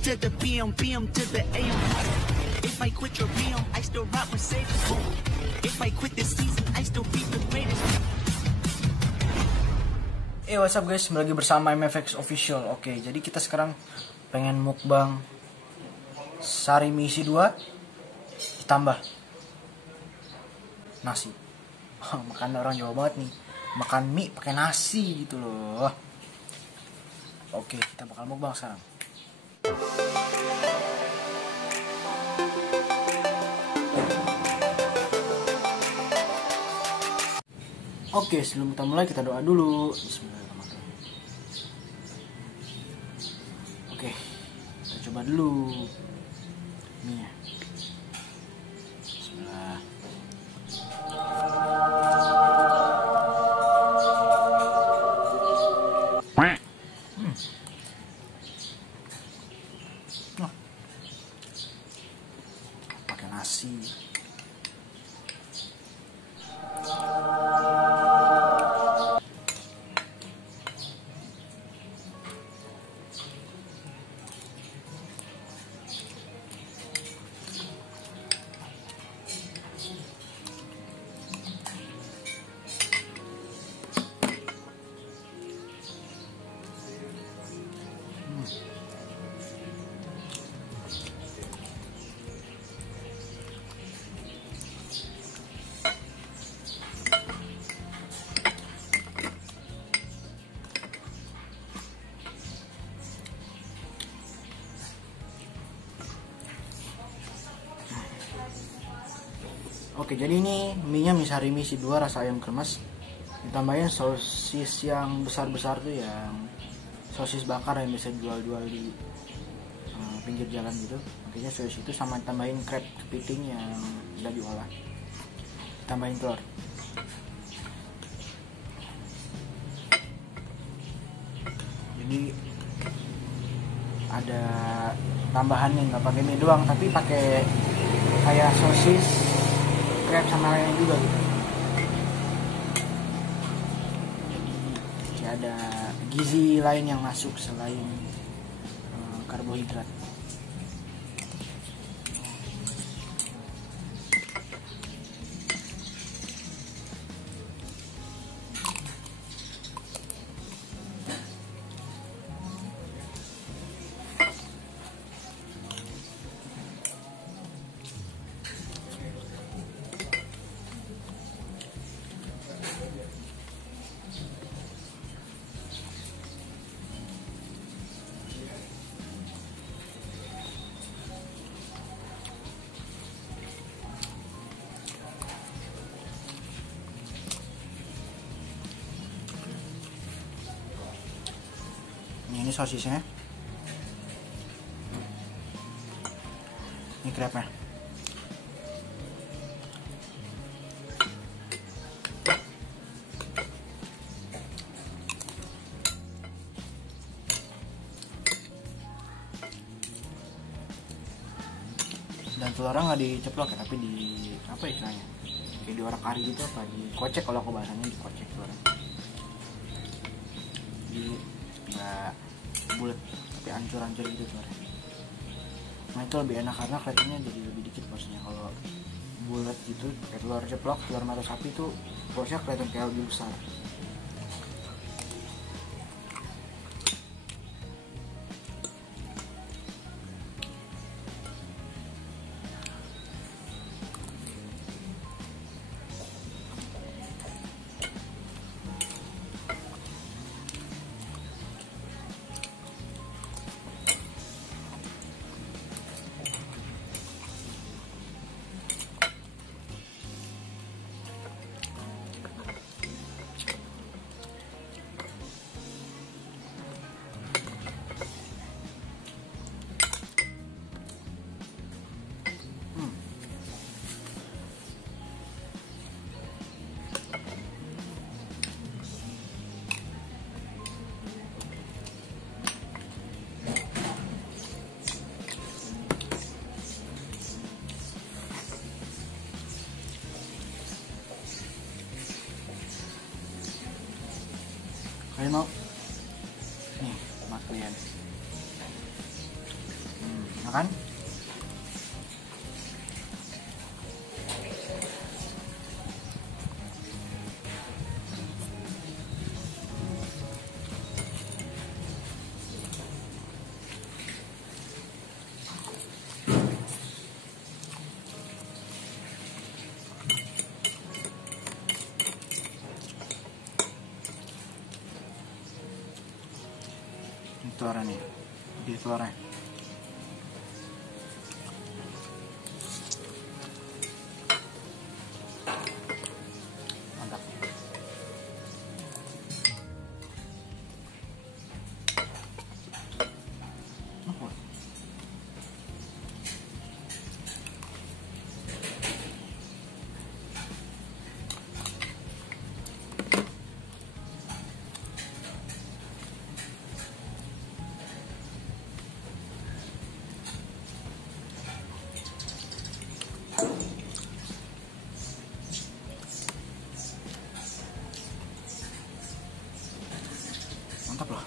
to the PM, PM to the AM. If I quit your PM, I still rock Mercedes. If I quit this season, I still be the greatest. What's up guys, kembali lagi bersama MFX Official. Oke, jadi kita sekarang pengen mukbang sari mie isi 2 ditambah nasi. Makan orang Jawa banget nih, makan mie pakai nasi gitu loh. Oke, kita bakal mukbang sekarang. Oke, sebelum kita mulai kita doa dulu. Bismillahirrahmanirrahim. Oke, kita coba dulu mie-nya. Bismillah. Pakai nasi. Oke, jadi ini mie-nya mie sari mie isi 2 rasa ayam kremes. Ditambahin sosis yang besar-besar tuh, yang sosis bakar yang bisa jual-jual di pinggir jalan gitu. Makanya sosis itu, sama tambahin crab kepiting yang udah diolah. Tambahin telur. Jadi ada tambahannya, nggak pakai mie doang, tapi pakai kayak sosis, crab sama lainnya juga gitu. Jadi ada gizi lain yang masuk selain karbohidrat. Ini sosisnya, ini crabnya. Dan telurnya nggak diceplok ya, tapi di apa istilahnya, kayak di orak kari gitu, apa dikocek, kalau aku bahasanya dikocek telurnya. Di nggak bulat tapi ancur-ancur gitu telurnya. Nah itu lebih enak karena kelihatannya jadi lebih dikit porsinya. Kalau bulat gitu kayak telur ceplok, telur mata sapi tuh porsinya kelihatan kayak lebih besar. ya kan? Itu orangnya, itu orang. Mantap. Mantap loh.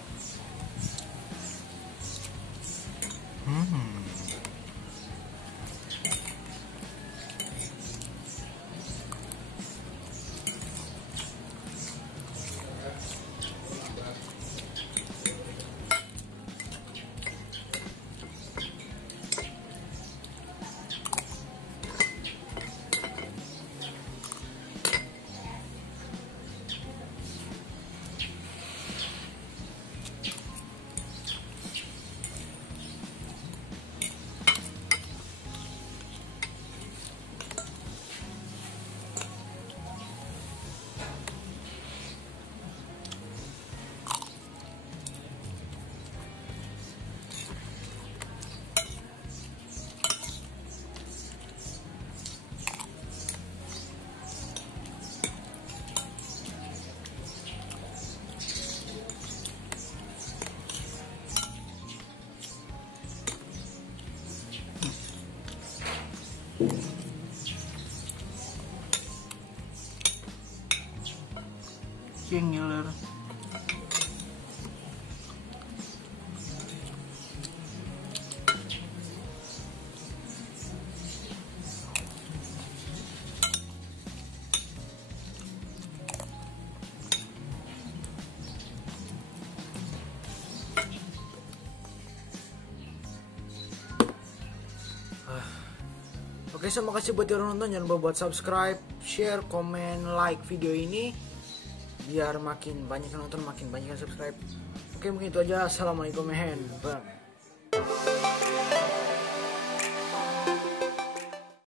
Ngiler. Oke, terima kasih buat yang nonton. Jangan lupa buat subscribe, share, komen, like video ini biar makin banyak yang nonton, makin banyak yang subscribe. Oke, mungkin itu aja. Assalamualaikum. Bye.